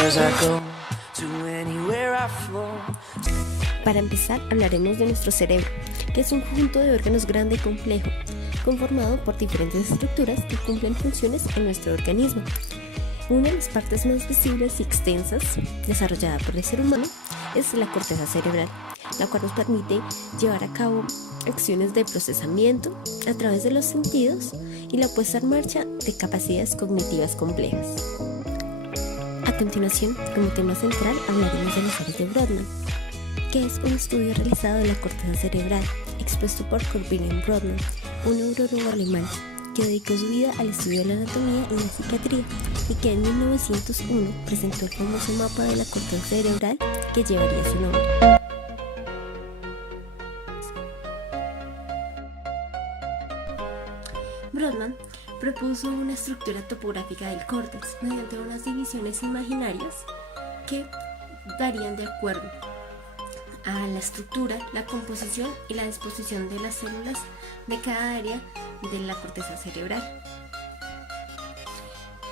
as I go to anywhere I flow. Para empezar, hablaremos de nuestro cerebro, que es un conjunto de órganos grande y complejo, conformado por diferentes estructuras que cumplen funciones en nuestro organismo. Una de las partes más visibles y extensas desarrollada por el ser humano es la corteza cerebral, la cual nos permite llevar a cabo acciones de procesamiento a través de los sentidos y la puesta en marcha de capacidades cognitivas complejas. A continuación, como tema central, hablaremos de las áreas de Brodmann, que es un estudio realizado de la corteza cerebral, expuesto por Kurt Wilhelm Brodmann, un neurólogo alemán que dedicó su vida al estudio de la anatomía y la psiquiatría, y que en 1901 presentó el famoso mapa de la corteza cerebral que llevaría su nombre. Brodmann propuso una estructura topográfica del córtex mediante unas divisiones imaginarias que varían de acuerdo a la estructura, la composición y la disposición de las células de cada área de la corteza cerebral.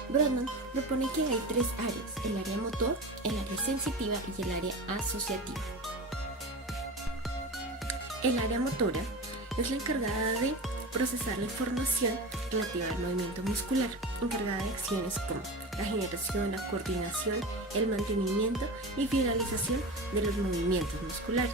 Brodmann propone que hay tres áreas: el área motor, el área sensitiva y el área asociativa. El área motora es la encargada de procesar la información relativa al movimiento muscular, encargada de acciones como la generación, la coordinación, el mantenimiento y finalización de los movimientos musculares.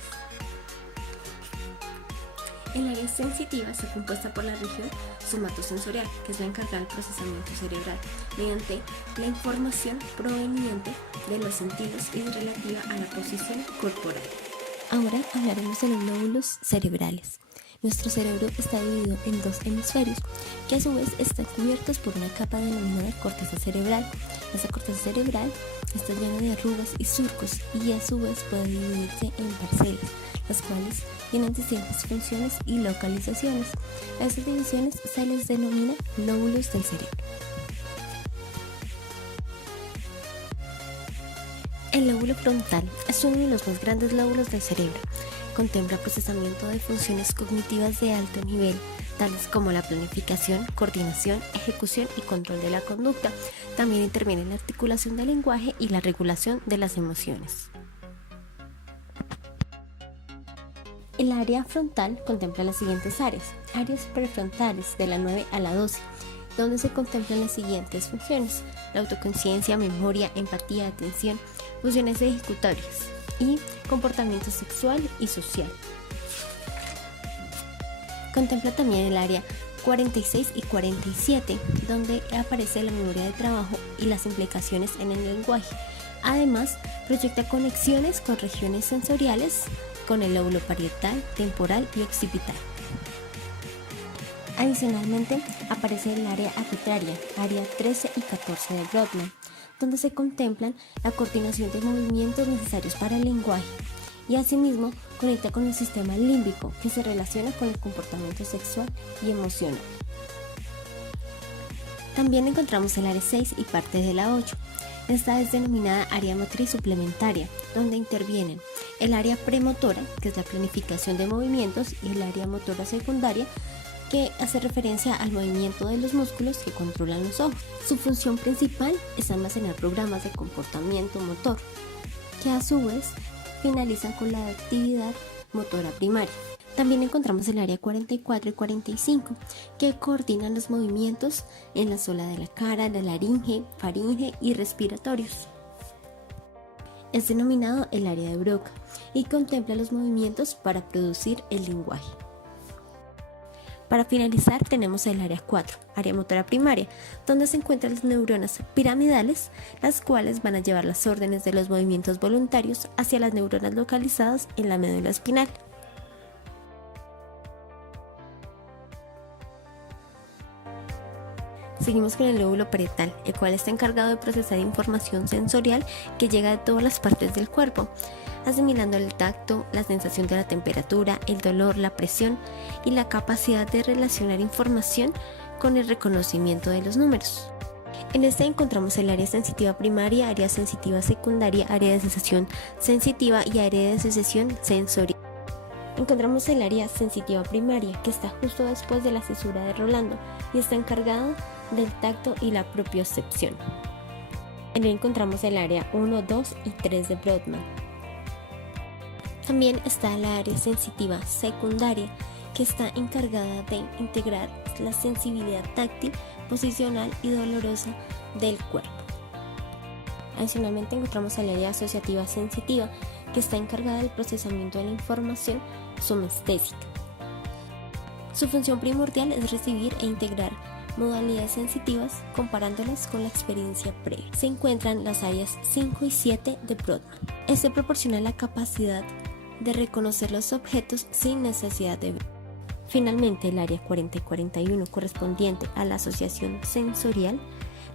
El área sensitiva está compuesta por la región somatosensorial, que es la encargada del procesamiento cerebral mediante la información proveniente de los sentidos y relativa a la posición corporal. Ahora hablaremos de los lóbulos cerebrales. Nuestro cerebro está dividido en dos hemisferios, que a su vez están cubiertos por una capa denominada corteza cerebral. Esta corteza cerebral está llena de arrugas y surcos, y a su vez puede dividirse en parcelas, las cuales tienen distintas funciones y localizaciones. A estas divisiones se les denomina lóbulos del cerebro. El lóbulo frontal es uno de los más grandes lóbulos del cerebro. Contempla procesamiento de funciones cognitivas de alto nivel, tales como la planificación, coordinación, ejecución y control de la conducta. También interviene en la articulación del lenguaje y la regulación de las emociones. El área frontal contempla las siguientes áreas prefrontales de la 9 a la 12, donde se contemplan las siguientes funciones: la autoconciencia, memoria, empatía, atención, funciones ejecutorias y comportamiento sexual y social. Contempla también el área 46 y 47, donde aparece la memoria de trabajo y las implicaciones en el lenguaje. Además, proyecta conexiones con regiones sensoriales, con el lóbulo parietal, temporal y occipital. Adicionalmente, aparece el área arbitraria, área 13 y 14 de Brodmann, donde se contemplan la coordinación de movimientos necesarios para el lenguaje, y asimismo conecta con el sistema límbico, que se relaciona con el comportamiento sexual y emocional. También encontramos el área 6 y parte de la 8. Esta es denominada área motriz suplementaria, donde intervienen el área premotora, que es la planificación de movimientos, y el área motora secundaria, que hace referencia al movimiento de los músculos que controlan los ojos. Su función principal es almacenar programas de comportamiento motor, que a su vez finalizan con la actividad motora primaria. También encontramos el área 44 y 45, que coordinan los movimientos en la zona de la cara, la laringe, faringe y respiratorios. Es denominado el área de Broca y contempla los movimientos para producir el lenguaje. Para finalizar, tenemos el área 4, área motora primaria, donde se encuentran las neuronas piramidales, las cuales van a llevar las órdenes de los movimientos voluntarios hacia las neuronas localizadas en la médula espinal. Seguimos con el lóbulo parietal, el cual está encargado de procesar información sensorial que llega de todas las partes del cuerpo, asimilando el tacto, la sensación de la temperatura, el dolor, la presión y la capacidad de relacionar información con el reconocimiento de los números. En este encontramos el área sensitiva primaria, área sensitiva secundaria, área de sensación sensitiva y área de sensación sensorial. Encontramos el área sensitiva primaria, que está justo después de la cesura de Rolando y está encargado del tacto y la propiocepción. En él encontramos el área 1, 2 y 3 de Brodmann. También está el área sensitiva secundaria, que está encargada de integrar la sensibilidad táctil, posicional y dolorosa del cuerpo. Adicionalmente encontramos el área asociativa sensitiva, que está encargada del procesamiento de la información somestésica. Su función primordial es recibir e integrar modalidades sensitivas comparándolas con la experiencia previa. Se encuentran las áreas 5 y 7 de Brodmann. Este proporciona la capacidad de reconocer los objetos sin necesidad de ver. Finalmente, el área 40 y 41, correspondiente a la asociación sensorial,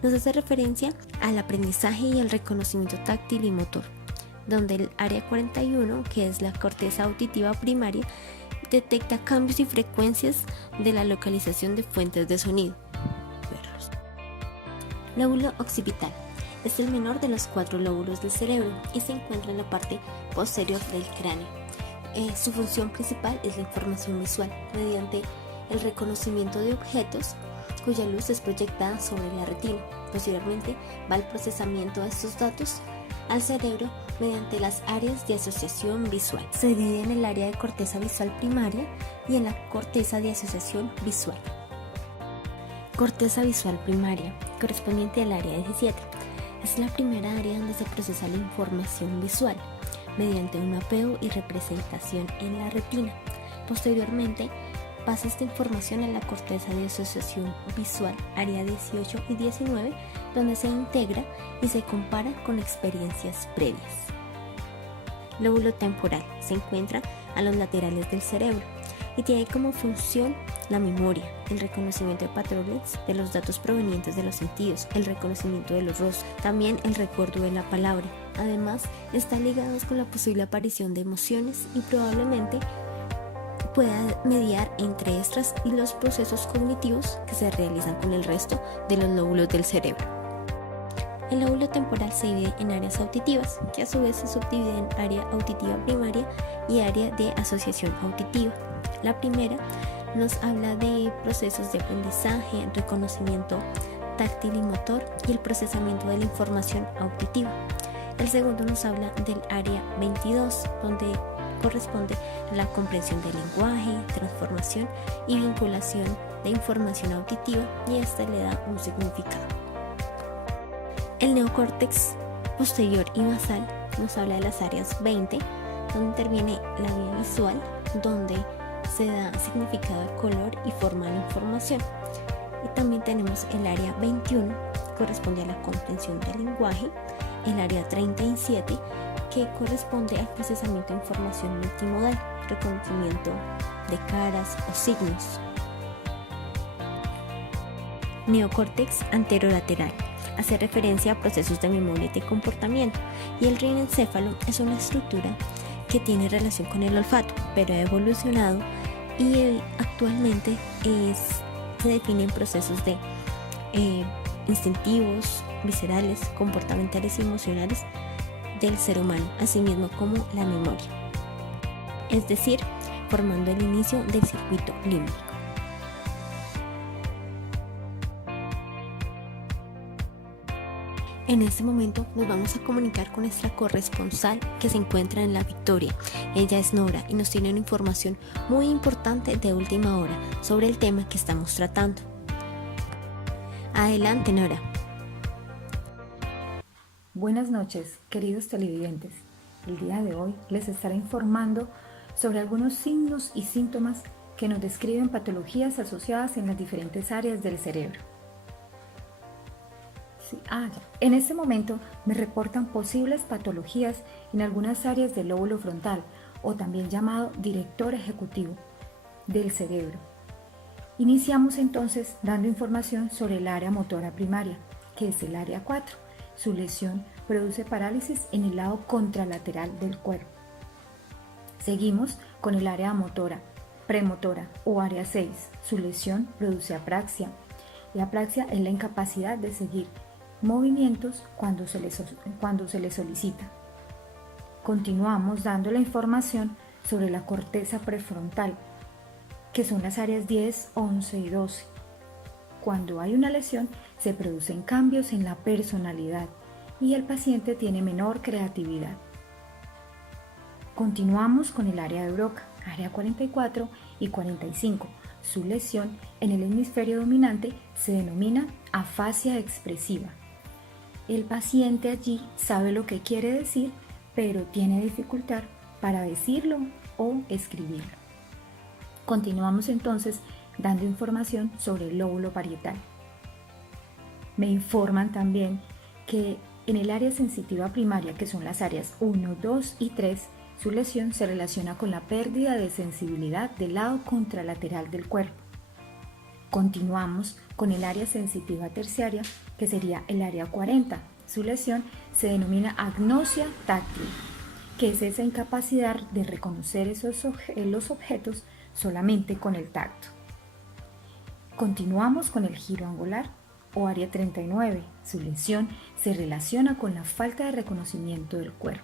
nos hace referencia al aprendizaje y al reconocimiento táctil y motor, donde el área 41, que es la corteza auditiva primaria, detecta cambios y frecuencias de la localización de fuentes de sonido. Lóbulo occipital. Es el menor de los 4 lóbulos del cerebro y se encuentra en la parte posterior del cráneo. Su función principal es la información visual mediante el reconocimiento de objetos cuya luz es proyectada sobre la retina. Posteriormente va el procesamiento de estos datos al cerebro mediante las áreas de asociación visual. Se divide en el área de corteza visual primaria y en la corteza de asociación visual. Corteza visual primaria, correspondiente al área 17. Es la primera área donde se procesa la información visual mediante un mapeo y representación en la retina. Posteriormente, pasa esta información a la corteza de asociación visual, área 18 y 19, donde se integra y se compara con experiencias previas. Lóbulo temporal. Se encuentra a los laterales del cerebro y tiene como función la memoria, el reconocimiento de patrones de los datos provenientes de los sentidos, el reconocimiento de los rostros, también el recuerdo de la palabra. Además, están ligados con la posible aparición de emociones y probablemente pueda mediar entre estas y los procesos cognitivos que se realizan con el resto de los lóbulos del cerebro. El lóbulo temporal se divide en áreas auditivas, que a su vez se subdividen en área auditiva primaria y área de asociación auditiva. La primera nos habla de procesos de aprendizaje, reconocimiento táctil y motor y el procesamiento de la información auditiva. El segundo nos habla del área 22, donde corresponde a la comprensión del lenguaje, transformación y vinculación de información auditiva, y esta le da un significado. El neocórtex posterior y basal nos habla de las áreas 20, donde interviene la vía visual, donde se da significado al color y forma de la información. Y también tenemos el área 21, corresponde a la comprensión del lenguaje, el área 37, que corresponde al procesamiento de información multimodal, reconocimiento de caras o signos. Neocórtex anterolateral hace referencia a procesos de memoria y de comportamiento, y el rinencéfalo es una estructura que tiene relación con el olfato, pero ha evolucionado y actualmente se definen procesos de instintivos, viscerales, comportamentales y emocionales del ser humano, así mismo como la memoria, es decir, formando el inicio del circuito límbico. En este momento nos vamos a comunicar con nuestra corresponsal que se encuentra en La Victoria. Ella es Nora y nos tiene una información muy importante de última hora sobre el tema que estamos tratando. Adelante, Nora. Buenas noches, queridos televidentes. El día de hoy les estaré informando sobre algunos signos y síntomas que nos describen patologías asociadas en las diferentes áreas del cerebro. En este momento me reportan posibles patologías en algunas áreas del lóbulo frontal, o también llamado director ejecutivo del cerebro. Iniciamos entonces dando información sobre el área motora primaria, que es el área 4. Su lesión produce parálisis en el lado contralateral del cuerpo. Seguimos con el área motora, premotora o área 6. Su lesión produce apraxia. La apraxia es la incapacidad de seguir movimientos cuando se le solicita. Continuamos dando la información sobre la corteza prefrontal, que son las áreas 10, 11 y 12. Cuando hay una lesión, se producen cambios en la personalidad y el paciente tiene menor creatividad. Continuamos con el área de Broca, área 44 y 45. Su lesión en el hemisferio dominante se denomina afasia expresiva. El paciente allí sabe lo que quiere decir, pero tiene dificultad para decirlo o escribirlo. Continuamos entonces dando información sobre el lóbulo parietal. Me informan también que en el área sensitiva primaria, que son las áreas 1, 2 y 3, su lesión se relaciona con la pérdida de sensibilidad del lado contralateral del cuerpo. Continuamos con el área sensitiva terciaria, que sería el área 40. Su lesión se denomina agnosia táctil, que es esa incapacidad de reconocer los objetos solamente con el tacto. Continuamos con el giro angular o área 39. Su lesión se relaciona con la falta de reconocimiento del cuerpo.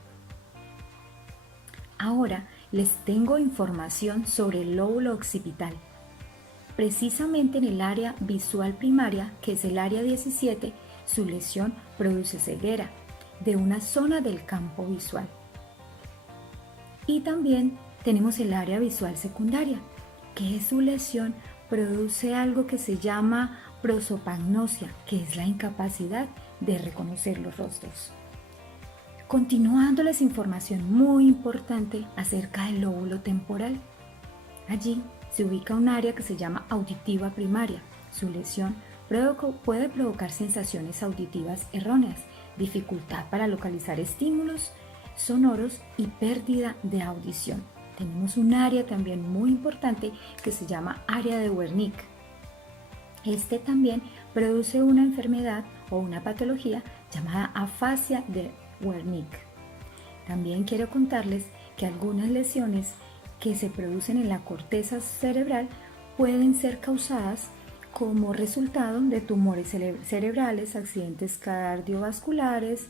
Ahora les tengo información sobre el lóbulo occipital. Precisamente en el área visual primaria, que es el área 17, su lesión produce ceguera de una zona del campo visual. Y también tenemos el área visual secundaria, que su lesión produce algo que se llama prosopagnosia, que es la incapacidad de reconocer los rostros. Continuándoles información muy importante acerca del lóbulo temporal. Allí se ubica un área que se llama auditiva primaria. Su lesión puede provocar sensaciones auditivas erróneas, dificultad para localizar estímulos sonoros y pérdida de audición. Tenemos un área también muy importante que se llama área de Wernicke. Este también produce una enfermedad o una patología llamada afasia de Wernicke. También quiero contarles que algunas lesiones que se producen en la corteza cerebral pueden ser causadas como resultado de tumores cerebrales, accidentes cardiovasculares,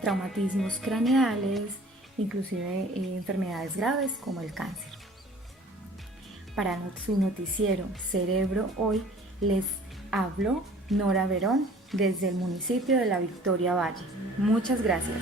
traumatismos craneales, inclusive enfermedades graves como el cáncer. Para su noticiero Cerebro Hoy les habló Nora Verón desde el municipio de La Victoria Valle. Muchas gracias.